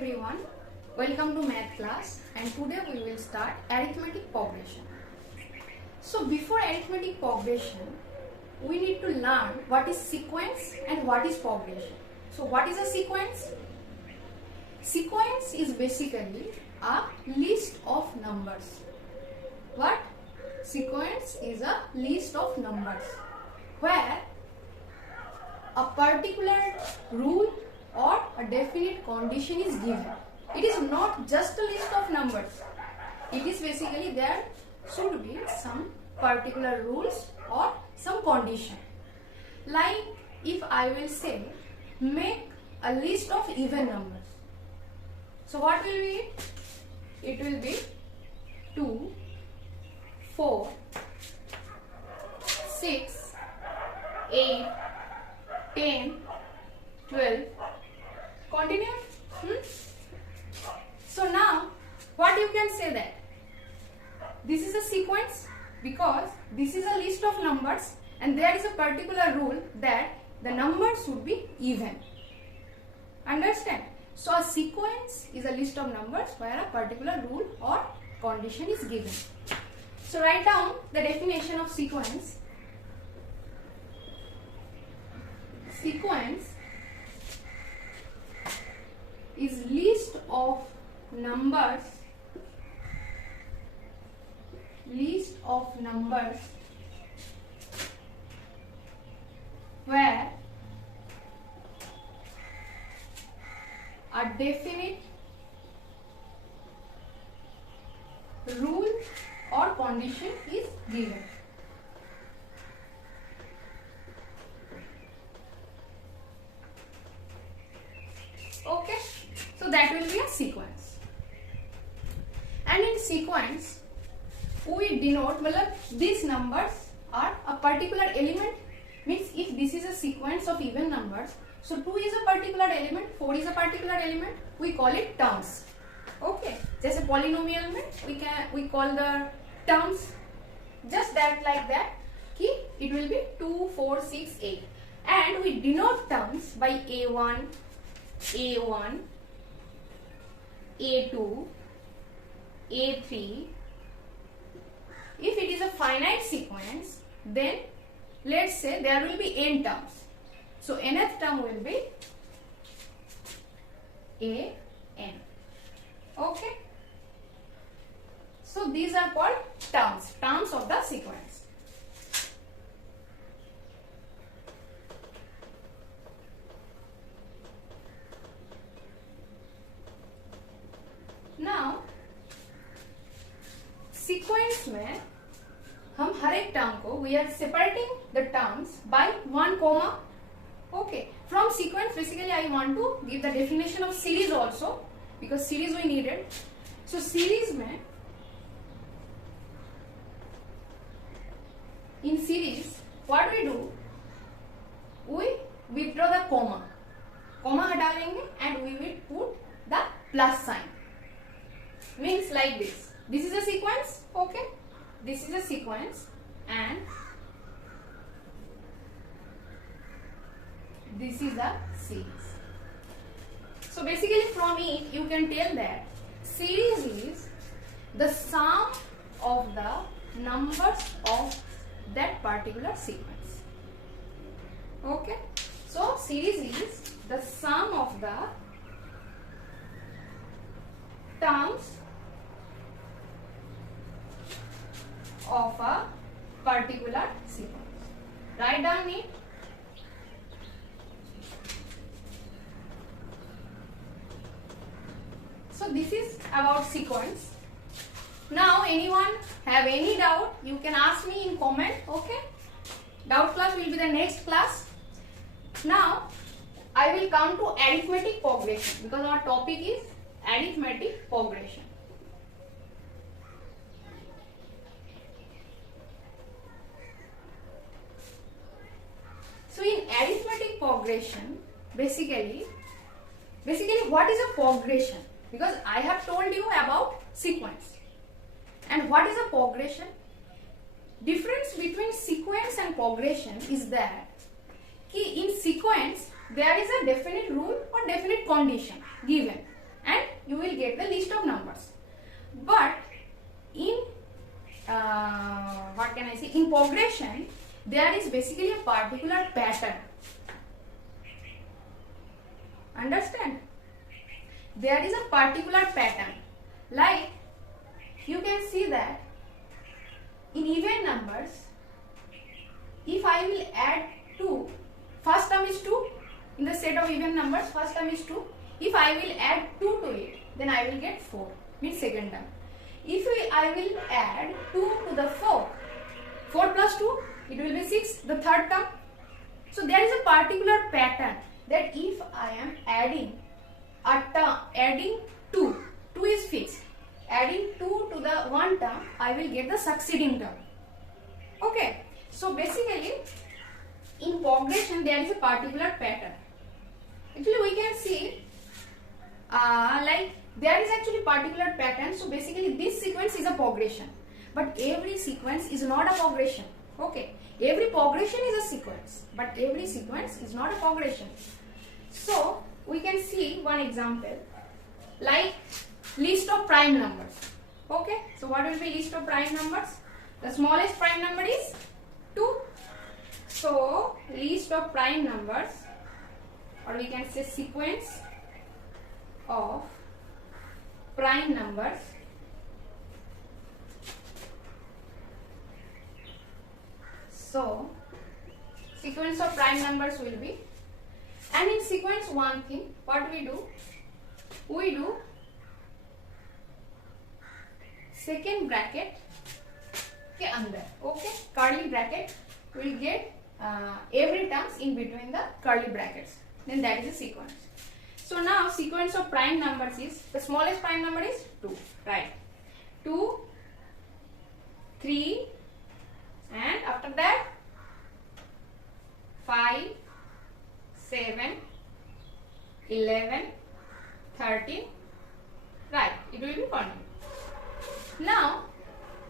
everyone, welcome to math class, and today we will start arithmetic progression. So before arithmetic progression, we need to learn what is sequence and what is progression. So what is a sequence? Sequence is basically a list of numbers. What? Sequence is a list of numbers where a particular rule or a definite condition is given. It is not just a list of numbers. It is basically there should be some particular rules or some condition. Like if I will say make a list of even numbers. So what will be it? It will be 2, 4, 6, 8, 10, 12. Continue. So now what you can say that this is a sequence because this is a list of numbers and there is a particular rule that the numbers should be even. Understand? So a sequence is a list of numbers where a particular rule or condition is given. So write down the definition of sequence. Sequence is list of numbers where a definite rule or condition is given. Okay, so that will be a sequence. And in sequence, we denote, these numbers are a particular element. Means if this is a sequence of even numbers, so 2 is a particular element, 4 is a particular element, we call it terms. Okay, just a polynomial में we call the terms just that like that. Ki it will be 2, 4, 6, 8, and we denote terms by A1, A1, A2, A3. If it is a finite sequence, then let's say there will be n terms. So nth term will be an. Okay. So these are called terms of the sequence. Now sequence में हम हर एक term को we are separating the terms by 1 comma. Okay, from sequence basically I want to give the definition of series also because series we needed. So series में in series what we do, we withdraw the comma हटा लेंगे and we will put the plus sign. Means like this. This is a sequence. Okay, this is a sequence and this is a series. So basically from it you can tell that series is the sum of the numbers of that particular sequence. Okay, so series is the sum of the terms of a particular sequence. Write down it. So this is about sequence. Now anyone have any doubt, you can ask me in comment. Okay, doubt class will be the next class. Now I will come to arithmetic progression because our topic is arithmetic progression. So in arithmetic progression, basically what is a progression? Because I have told you about sequence. And what is a progression? Difference between sequence and progression is that कि in sequence there is a definite rule or definite condition given, and can I say, in progression there is basically a particular pattern. Understand? There is a particular pattern. Like you can see that in even numbers, if I will add 2, first term is 2 in the set of even numbers, first term is 2. If I will add 2 to it, then I will get 4, means second term. If I will add 2 to the 4 plus 2, it will be 6, the third term. So there is a particular pattern that if I am adding a term, adding 2 is fixed. Adding 2 to the one term, I will get the succeeding term. Okay. So basically, in progression there is a particular pattern. Actually, we can see like there is actually particular pattern. So basically, this sequence is a progression, but every sequence is not a progression. Okay. Every progression is a sequence, but every sequence is not a progression. So we can see one example, like list of prime numbers. Okay. So what will be list of prime numbers? The smallest prime number is 2. So list of prime numbers, or we can say sequence of prime numbers. So sequence of prime numbers will be, and in sequence one thing, what we do? We do second bracket के अंदर, okay, curly bracket will get every terms in between the curly brackets. Then that is a sequence. So now sequence of prime numbers is, the smallest prime number is 2, right? 2, 3, and after that 5, 7, 11, 13, right? It will be continuous. Now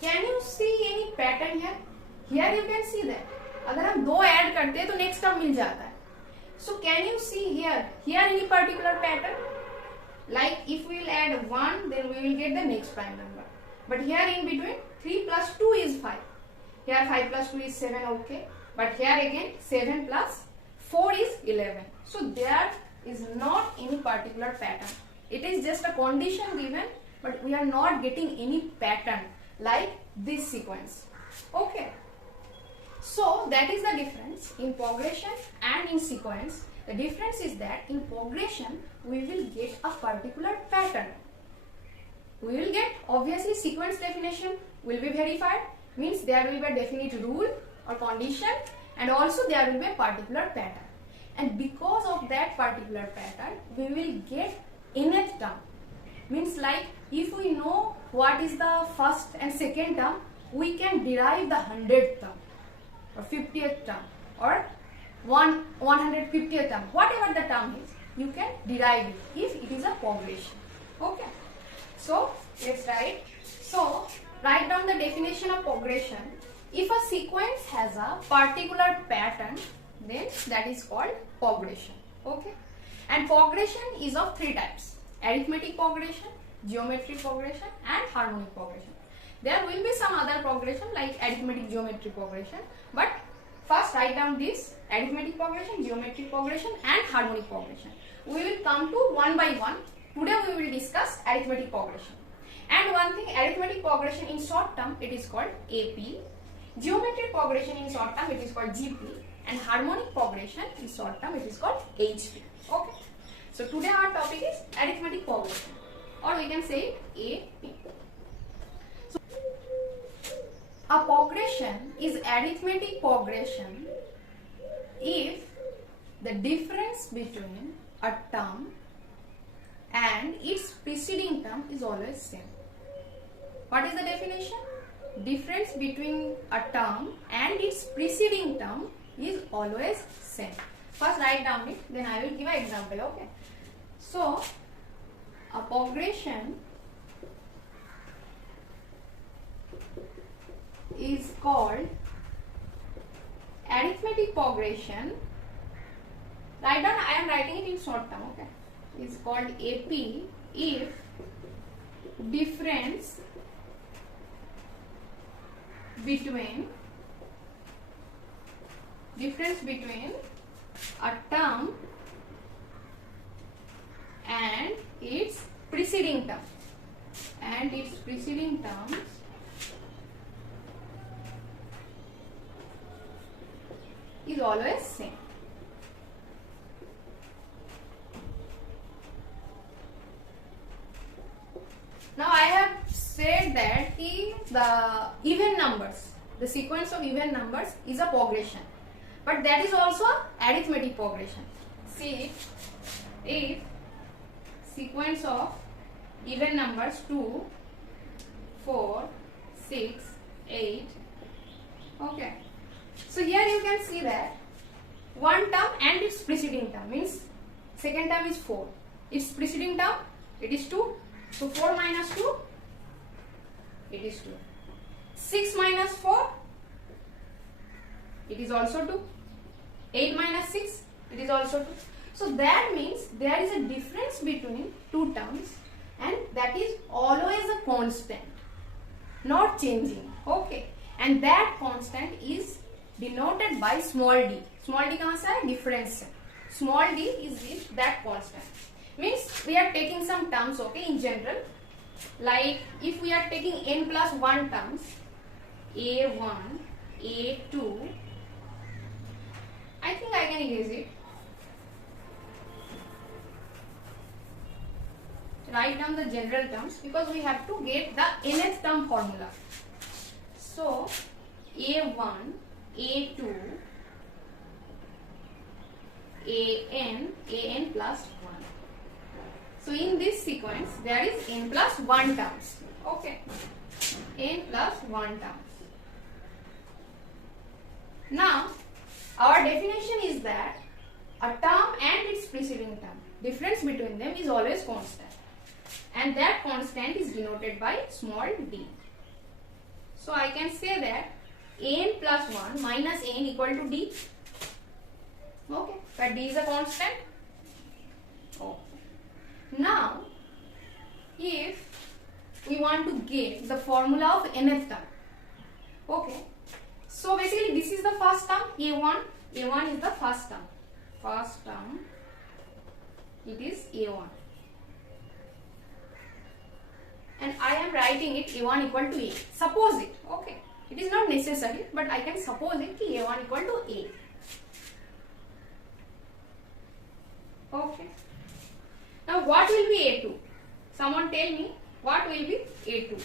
can you see any pattern here? Here you can see that अगर हम 2 add करते हैं तो next term मिल जाता है. So can you see here any particular pattern? Like if we will add 1, then we will get the next prime number. But here in between 3 plus 2 is 5. Here 5 plus 2 is 7, okay. But here again 7 plus 4 is 11. So there is not any particular pattern. It is just a condition given, but we are not getting any pattern like this sequence. Okay. So that is the difference in progression and in sequence. The difference is that in progression we will get a particular pattern. We will get, obviously, sequence definition will be verified, means there will be a definite rule or condition, and also there will be a particular pattern. And because of that particular pattern, we will get nth term. Means like if we know what is the first and second term, we can derive the 100th term or 50th term or 150th term. Whatever the term is, you can derive it if it is a progression. Okay. So let's write. So write down the definition of progression. If a sequence has a particular pattern, then that is called progression. Okay. And progression is of 3 types: arithmetic progression, geometric progression, and harmonic progression. There will be some other progression like arithmetic geometric progression, but first write down this: arithmetic progression, geometric progression, and harmonic progression. We will come to one by one. Today we will discuss arithmetic progression. And one thing, arithmetic progression in short term it is called AP, geometric progression in short term it is called GP, and harmonic progression in short term it is called HP. Okay. So today our topic is arithmetic progression, or we can say AP. So a progression is arithmetic progression if the difference between a term and its preceding term is always same. What is the definition? Difference between a term and its preceding term is always same. First write down it, then I will give an example. Okay. So a progression is called arithmetic progression. Write down, I am writing it in short term. Okay. Is called AP if difference between difference between a term and its preceding term, and its preceding terms is always same. Now I have said that the even numbers, the sequence of even numbers is a progression, but that is also arithmetic progression. See, if sequence of even numbers 2, 4, 6, 8, okay. So here you can see that one term and its preceding term, means second term is 4, its preceding term it is 2, so 4 minus 2 it is 2, 6 minus 4 it is also 2, 8 minus 6 it is also 2. So that means there is a difference between two terms, and that is always a constant, not changing, okay. And that constant is denoted by small d. Small d कहाँ से है? Difference. Small d is that constant. Means we are taking some terms, okay, in general. Like if we are taking n plus 1 terms, a1, a2, I think I can erase it. Write down the general terms because we have to get the nth term formula. So a1, a2, an plus 1. So in this sequence there is n plus 1 terms, okay, n plus 1 terms. Now our definition is that a term and its preceding term, difference between them is always constant, and that constant is denoted by small d. So I can say that n plus 1 minus n equal to d, okay, but d is a constant. Okay. Now if we want to get the formula of nth term, okay, so basically this is the first term, a1 is the first term, it is a1, and I am writing it a1 equal to a. Suppose it, okay, it is not necessary, but I can suppose it ki a1 equal to a. Okay. Now what will be a2? Someone tell me what will be a2?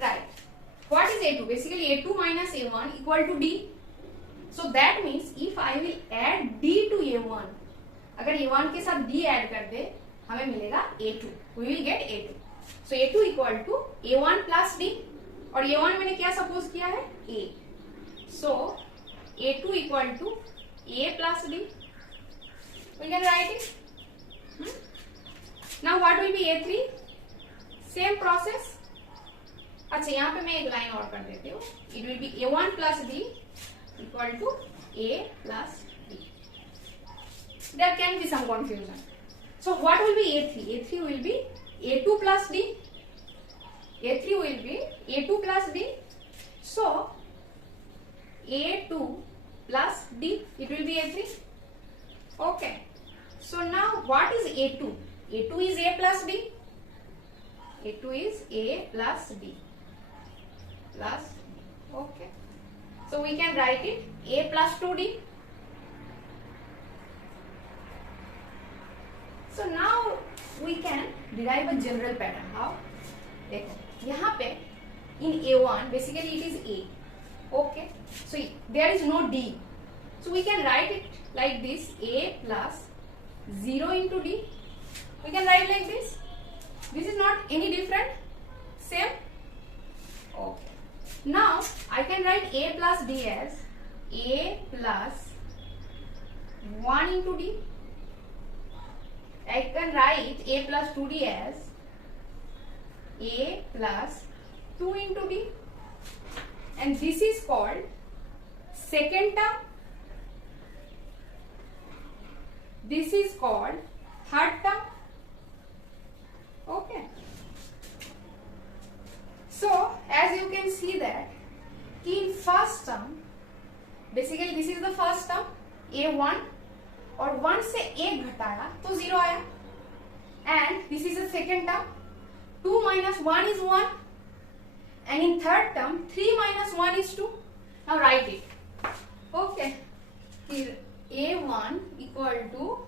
Right. What is a2? Basically a2 minus a1 equal to d. So that means if I will add d to a1, अगर a1 के साथ d add कर दे, हमें मिलेगा a2. We will get a2. So a2 equal to a1 plus d, और a1 मैंने क्या suppose किया है? a. So a2 equal to a plus d. We can write it. Now what will be a3? Same process. अच्छा यहाँ पे मैं एक लाइन और कर देती हूँ. It will be a1 plus d equal to a plus d. There can be some confusion. So what will be a3? a3 will be a2 plus d. a3 will be a2 plus d. So a2 plus d, it will be a3. Okay. So now what is a2? a2 is a plus d. a2 is a plus d. Plus, okay. So we can write it a plus 2d. So now we can derive a general pattern. How? देखो यहाँ पे in a1 basically it is a. Okay. So there is no d. So we can write it like this, a plus 0 into d. We can write like this. This is not any different. Same. Okay. Now I can write a plus d as a plus 1 into d. I can write a plus 2d as a plus 2 into d. And this is called second term. This is called third term. Okay. So as you can see that in first term तो 0 आया. And this is the second term. 2 minus 1 is 1. And in third term, 3 minus 1 is 2. Now write it. Okay. Here A1 equal to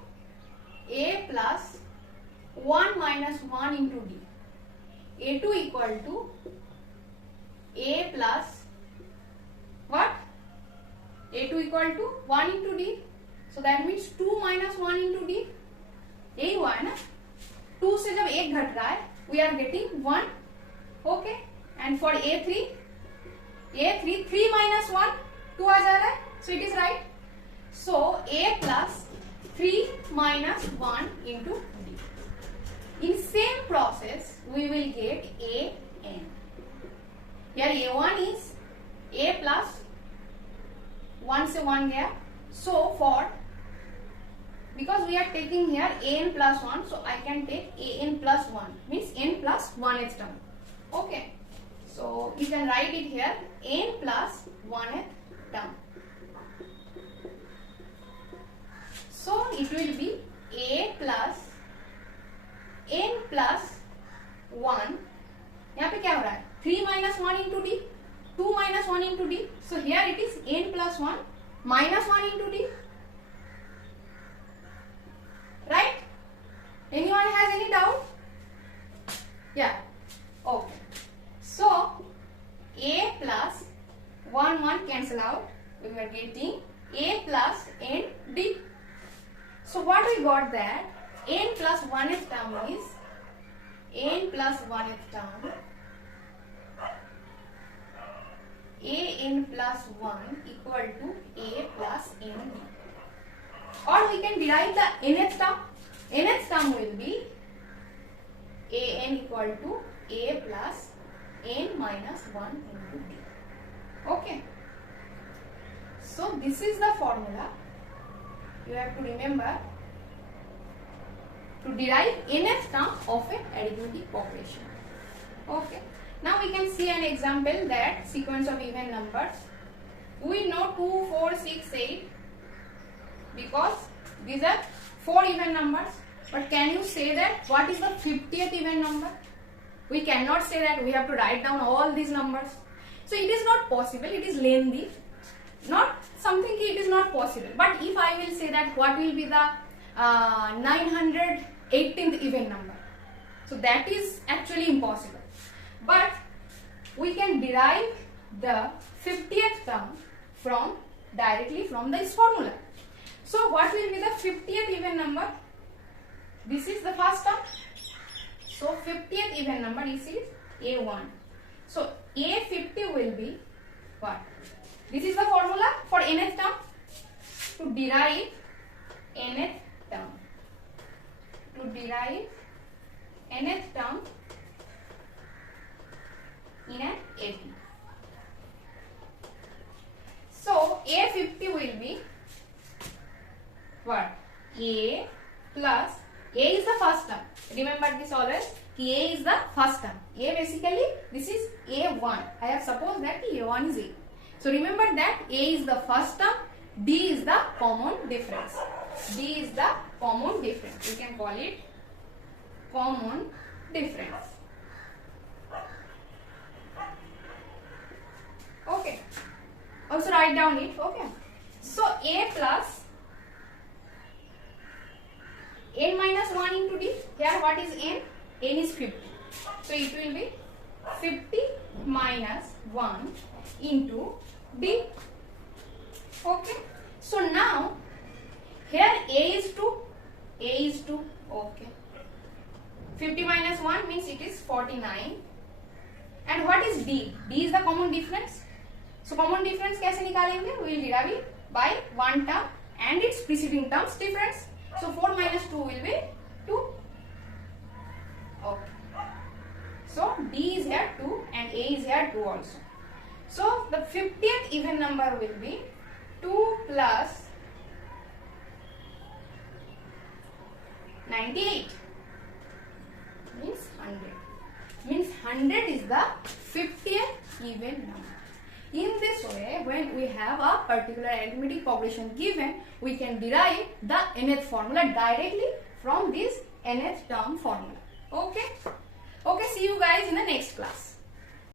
A plus 1 minus 1 into D. A2 equal to A plus what? A2 equal to 1 into D. So that means 2 minus 1 into D. यही हुआ है ना. 2 से जब 1 घट रहा है, we are getting 1. Okay. And for A3 3 minus 1 2 आ जा रहा है. So it is right. So A plus 3 minus 1 into D. In same process, we will get AN. Here A1 is A plus 1 से 1 गया. So for because we are taking here an plus 1, so I can take an plus 1, means n plus 1th term. Okay. So you can write it here n plus 1th term. So it will be a plus n plus 1. यहाँ पे क्या हो रहा है? 3 minus 1 into d, 2 minus 1 into d. So here it is n plus 1 minus 1 into d. Right? Anyone has any doubt? Yeah. Okay. So a plus 1 cancel out. We were getting a plus n d. So what we got that n plus 1th term is n plus 1th term an plus 1 equal to a plus n d. Or we can derive the nth term. Nth term will be an equal to a plus n minus 1 into d. Okay. So this is the formula you have to remember to derive nth term of an arithmetic progression. Okay. Now we can see an example that sequence of even numbers. We know 2, 4, 6, 8 because these are 4 even numbers. But can you say that what is the 50th even number? We cannot say that. We have to write down all these numbers. So it is not possible. It is lengthy. Not something it is not possible. But if I will say that what will be the 918th even number. So that is actually impossible. But we can derive the 50th term directly from this formula. So what will be the 50th even number? This is the first term. So 50th even number is A1. So A50 will be what? This is the formula for nth term. To derive nth term. To derive nth term in an AP. So A50 will be what? A plus A is the first term. Remember this always. A is the first term. A basically this is A1. I have supposed that A1 is A. So remember that A is the first term. D is the common difference. D is the common difference. We can call it common difference. Okay. Also write down it. Okay. So A plus n minus 1 into d. Here what is n? N is 50. So it will be 50 minus 1 into d. Okay. So now here A is 2. A is 2. Okay. 50 minus 1 means it is 49. And what is d? D is the common difference. So common difference कैसे निकालेंगे? We will derive it by one term and its preceding terms difference. So 4 minus 2 will be 2. Okay. So D is here 2 and A is here 2 also. So the 50th even number will be 2 plus 98 means 100. Means 100 is the 50th even number. In this way, when we have a particular arithmetic progression given, we can derive the nth formula directly from this nth term formula. Okay? Okay, see you guys in the next class.